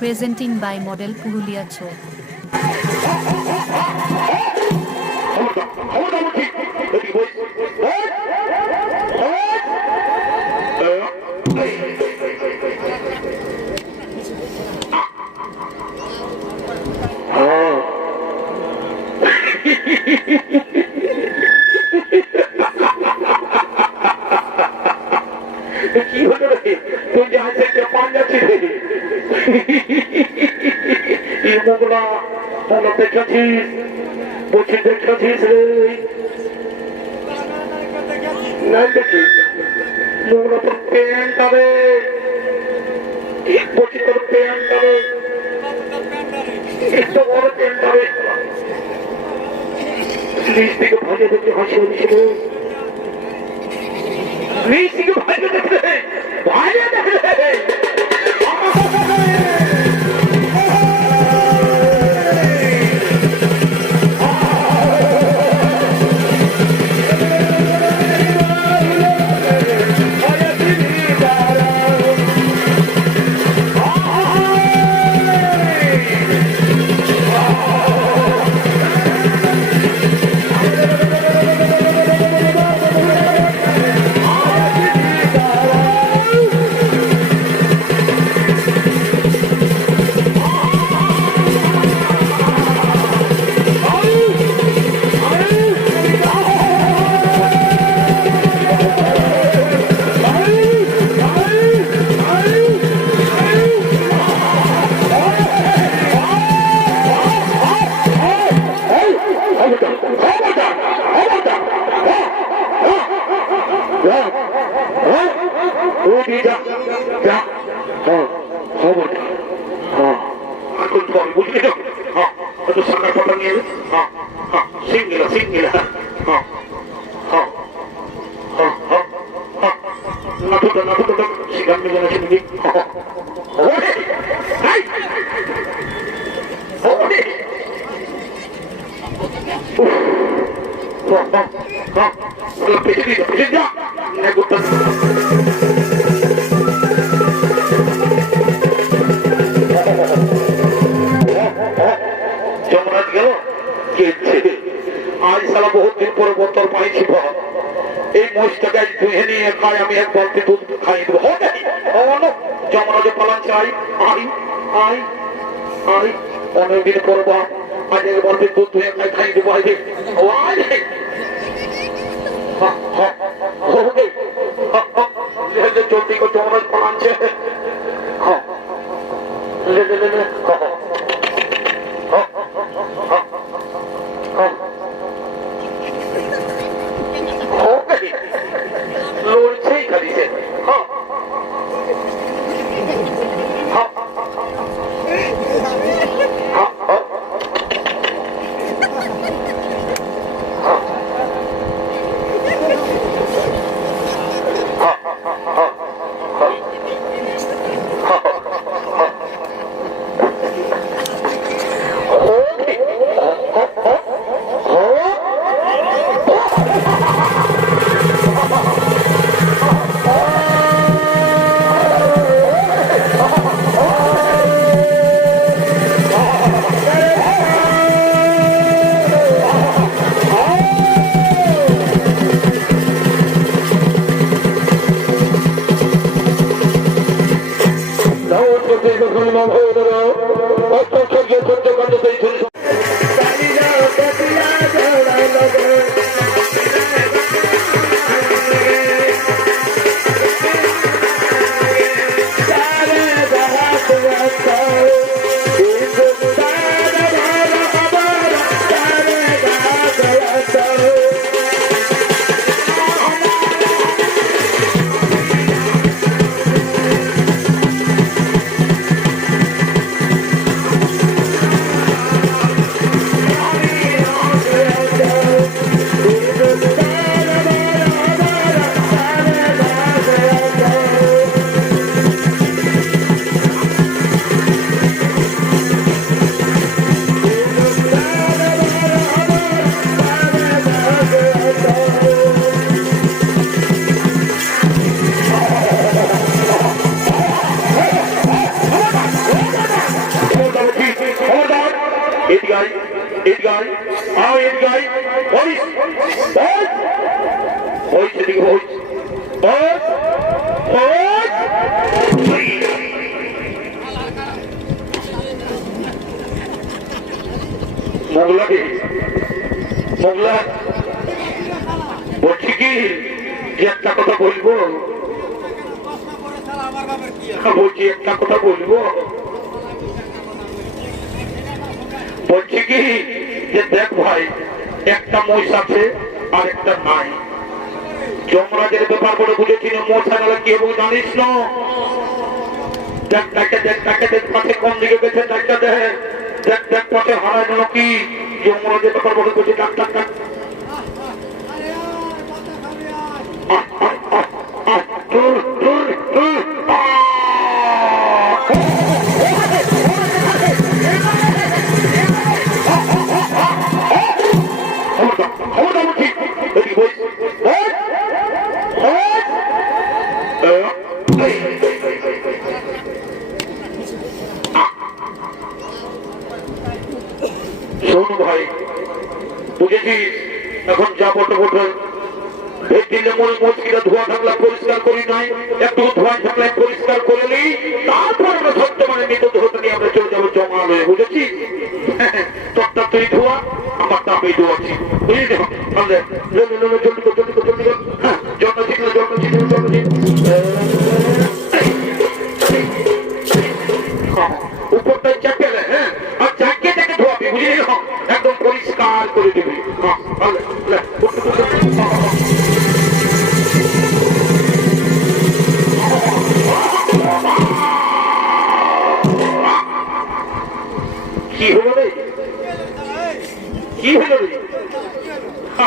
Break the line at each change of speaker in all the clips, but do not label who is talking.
Presenting by model Purulia Chhau Hehehehe এই মোগলা মোগলা দেখেছিস বলছি দেখেছিস রে নাই দেখি মোগলা তোর প্যান্ট হবে বলছি তোর প্যান্ট ভাজে দেখে হাসি দেখলে ওদি যা যা হ্যাঁ খবরটা হ্যাঁ এখন আমি বুঝলি তো হ্যাঁ একটু সাকার পাতা নিয়ে এলে হ্যাঁ হ্যাঁ সিঙ্গেলা সিঙ্গেলা হ্যাঁ হ্যাঁ হ্যাঁ হ্যাঁ হ্যাঁ নাটুটা নাটুটা সিগার নিয়ে জানা আজ সারা বহুত দিন পরে বোতল পাইছি ভাব এই মহিষটাকে আজ ধুয়ে নিয়ে খাই, আমি এক বালতি দুধ খাই দেবো। যমরাজ পালান চাই আই আই আই অনেকদিন পর বাপ, আজ এক বালতি দুধ ধুয়ে খাই খাই দেবো লে জলদি কো যমরাজ হ্যাঁ লে লে বল মোগলা কে মোগলা বলছি কি যে একটা কথা বলব বলছি একটা কথা বলব বলছি কি যে দেখ ভাই একটা মহিষ আছে আর একটা নাই যমরাজের ব্যাপার করে বুঝেছি না মশা গেলে কি হবে জানিস না? দেখ তাকে দেখ তাকে দেখ পাশে কোন গেছে, দেখ দেখ দেখ কি? যমরাজের ব্যাপার করে বুঝে ডাক ডাক ¡Vamos! ¡Vamos! ¡Vamos!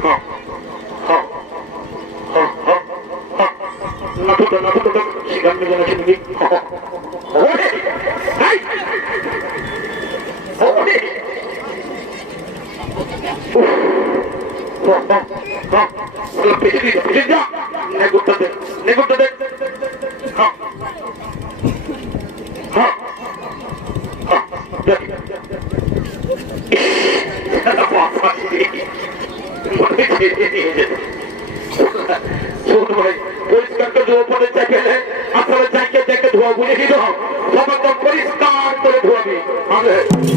Huh. করে ধোয়াবি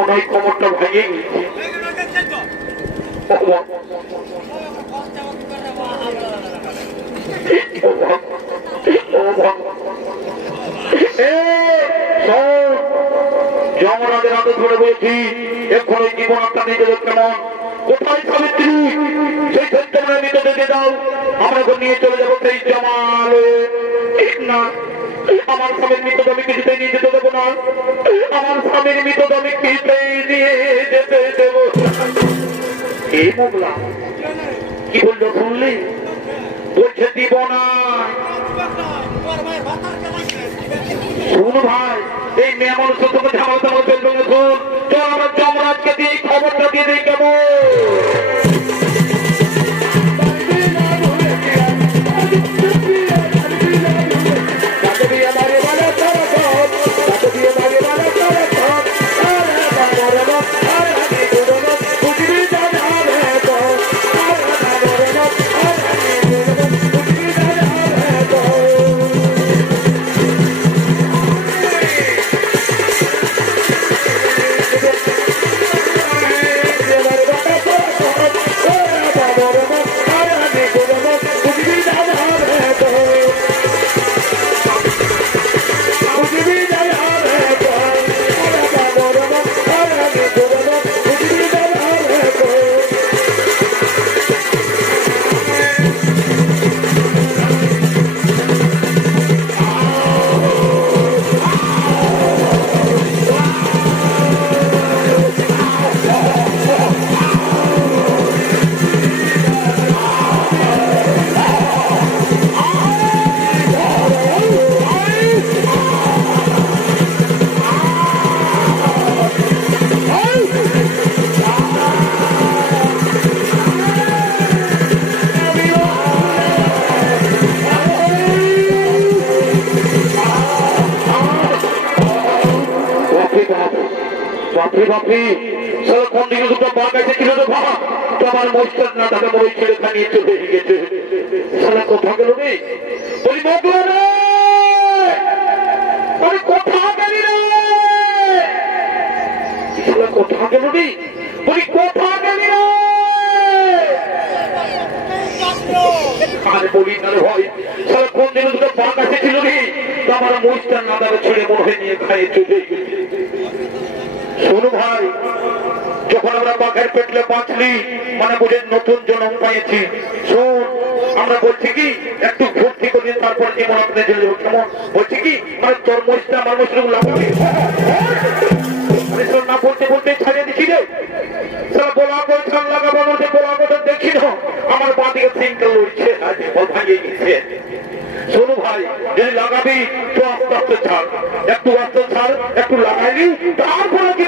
মনে হয় কোমরটা ভেঙে। এই, যমরাজের হাতে ধরে বলছি এখন ওই জীবন একটা নিতে কেমন। কোথায় সাবিত্রী সেই সত্যমনে নিতে যেতে দাও। আমরা নিয়ে চলে যাব সেই জমালে। না? আমার স্বামীর মৃত আমি কিছুতেই নিয়ে যেতে দেবো না? আমার স্বামীর মৃত আমি কিছুতেই নিয়ে যেতে দেবো? এই মোগলা, কি বলল শুনলি? বলছে দিব না। শুন ভাই, এই মেয়ে মানুষ তোকে ঝামাল তামাল চলবে না শোন চল আমরা যমরাজকে দিয়ে খবরটা দিয়ে দিই কেমন? আমার মস্তার না তাকে বই ছেড়ে খানিয়ে চলে গেছে। সারা কোথা গেল রে? বলি আর বলি, না ভাই সারা না তাকে ছেড়ে মনে নিয়ে খাইয়ে চলে শোনো ভাই, যখন আমরা বাঘের পেটলে বাঁচলি মানে বুঝে নতুন জন্ম পাইছি শোন, আমরা বলছি কি, একটু ভর্তি করি তারপর জীবন আপনি চলে যাব? কেমন? বলছি কি মানে তোর মহিষটা আমার মহিষ লাগাবি না বলতে বলতে ছাড়িয়ে দিছি রে। গেছে শোনো ভাই লাগাবি, একটু আস্তে ছাড়। একটু লাগাইলি, তারপরে কি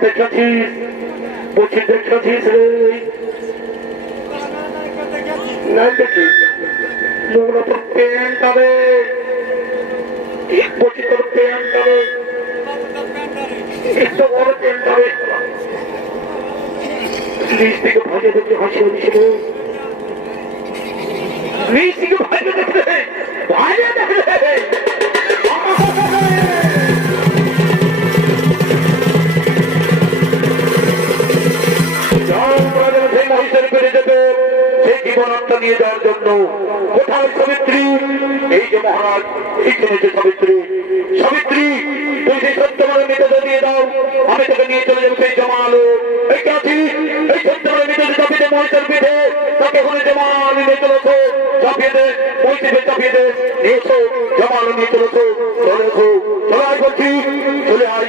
দেখেছিস বলছি দেখেছিস রে নাই দেখি মোগলা তোর প্যান্ট তোর প্যান্ট রে একটা বড় প্যান্ট রে নিচ থেকে ভাজে দেখে হাসি হচ্ছিল দেখে মহিষের পেরে যেত সেই জীবনত্ব নিয়ে যাওয়ার জন্য কোথায় সাবিত্রী? এই যে মহারাজ, এই যে সাবিত্রী। সাবিত্রী তুই সেই সত্যমানের মৃতদেহ দিয়ে দাও। আমি তোকে নিয়ে চলে যাব সেই জমা আলো এই কাছি এই সত্যমানের মৃতদেহ চাপিতে মহিষের পিঠে চলেছো চাপিয়ে দে টিপে চাপিয়ে দে। নিয়ে এসো, জামাল, নিয়ে চলেছো চলে এসো, চলে আয় বলছি। চলে আয়।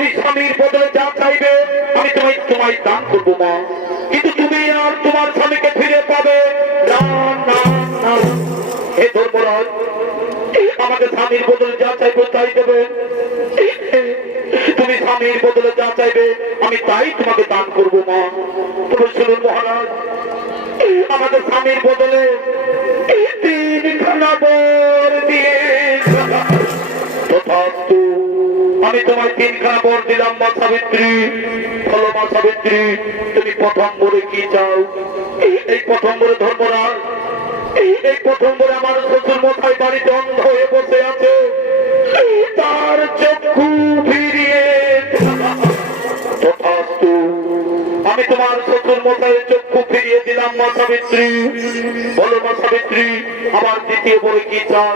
স্বামীর বদলে যা চাইবে, আমি তোমায় তোমায় দান করব মা। কিন্তু তুমি আর তোমার স্বামীকে ফিরে পাবে না হে ধর্মরাজ আমাকে স্বামীর বদলে যা চাইবে তাই দেবে। তুমি স্বামীর বদলে যা চাইবে, আমি তাই তোমাকে দান করব মা। মহারাজ আমাদের স্বামীর বদলে তিনখানা বর দিয়ে আমি তোমায় তিনখানা বর দিলাম মা সাবিত্রী। ফলো মা সাবিত্রী, তুমি প্রথম বলে কি চাও? এই প্রথম বলে ধর্মরাজ। এই প্রথম বলে আমার শ্বশুর মশাই বাড়িতে অন্ধ হয়ে বসে আছে। তার চক্ষু ফিরিয়ে আমি তোমার শ্বশুর মশাইয়ের চক্ষু ফিরিয়ে দিলাম মা সাবিত্রী। বলো মা সাবিত্রী, আমার দ্বিতীয় বলে কি চাও?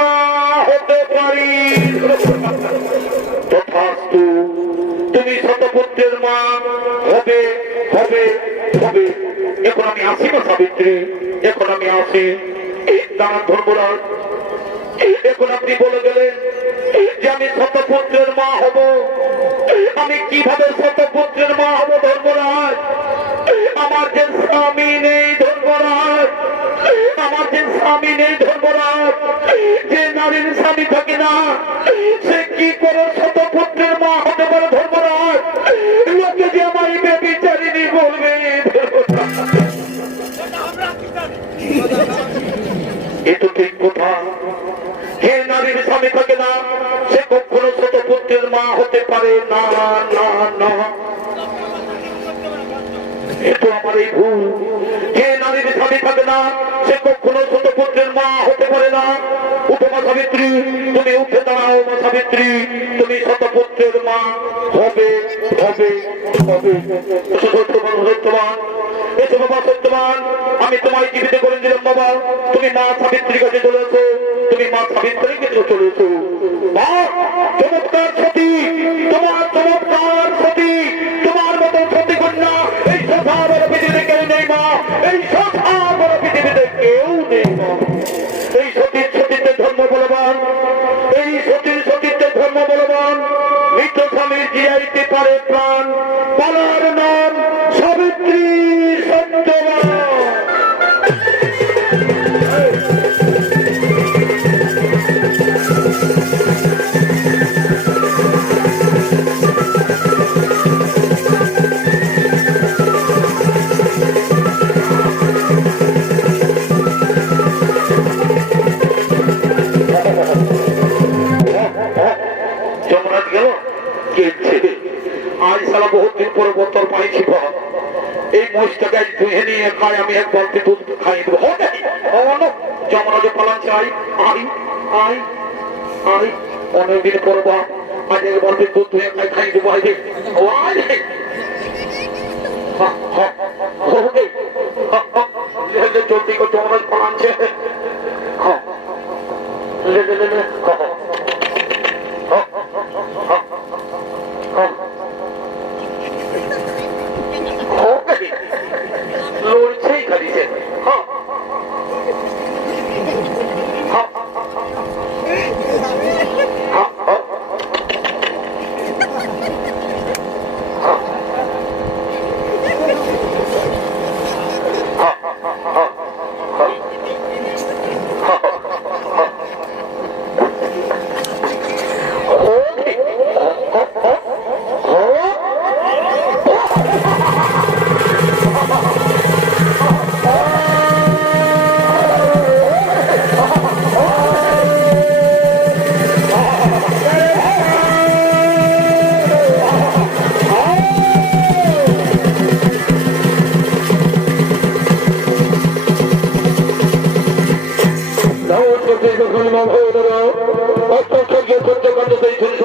মা হতে পারি তথাস্তু তুমি শতপুত্রের মা হবে হবে হবে এখন আমি আসি না সাবিত্রী এখন আমি আসি দাঁড়ান ধর্মরাজ এখন আপনি বলে গেলেন যে আমি শতপুত্রের মা হব আমি কীভাবে শতপুত্রের মা হব ধর্মরাজ আমার যে স্বামী নেই যে স্বামী নেই ধর্মরাজ যে নারীর স্বামী থাকে না, সে কি করে শতপুত্রের মা হতে পারে ধর্মরাজ লোকে যে আমার বেবিচারিণী বলবে এ ঠিক কথা। হে নারীর স্বামী থাকে না, সে কখনো শতপুত্রের মা হতে পারে না না না। এ তো আমার এই ভুল। স্বামী থাকে না, সে কখনো শতপুত্রের মা হতে পারে না। উপমা তুমি উঠে দাঁড়াও মা সাবিত্রী তুমি শতপুত্রের মা। হবে হবে সত্যবান। সত্যবান বাবা, সত্যবান। আমি তোমায় জীবিত করে দিলাম বাবা। তুমি মা সাবিত্রীর কাছে চলেছো তুমি মা সাবিত্রীর কাছে চলেছো পালার নাম সাবিত্রী সত্যবান সারা বহুত দিন পরে বোতল পাইছি এই মোষটাকে আজ ধুয়ে নিয়ে খাই আমি এক বালতি দুধ দেবো। চাই আই আই আই অনেকদিন আজ এক বালতি দুধ ধুয়ে খাই খাই দেবো লে জলদি কো যমরাজ পালানছে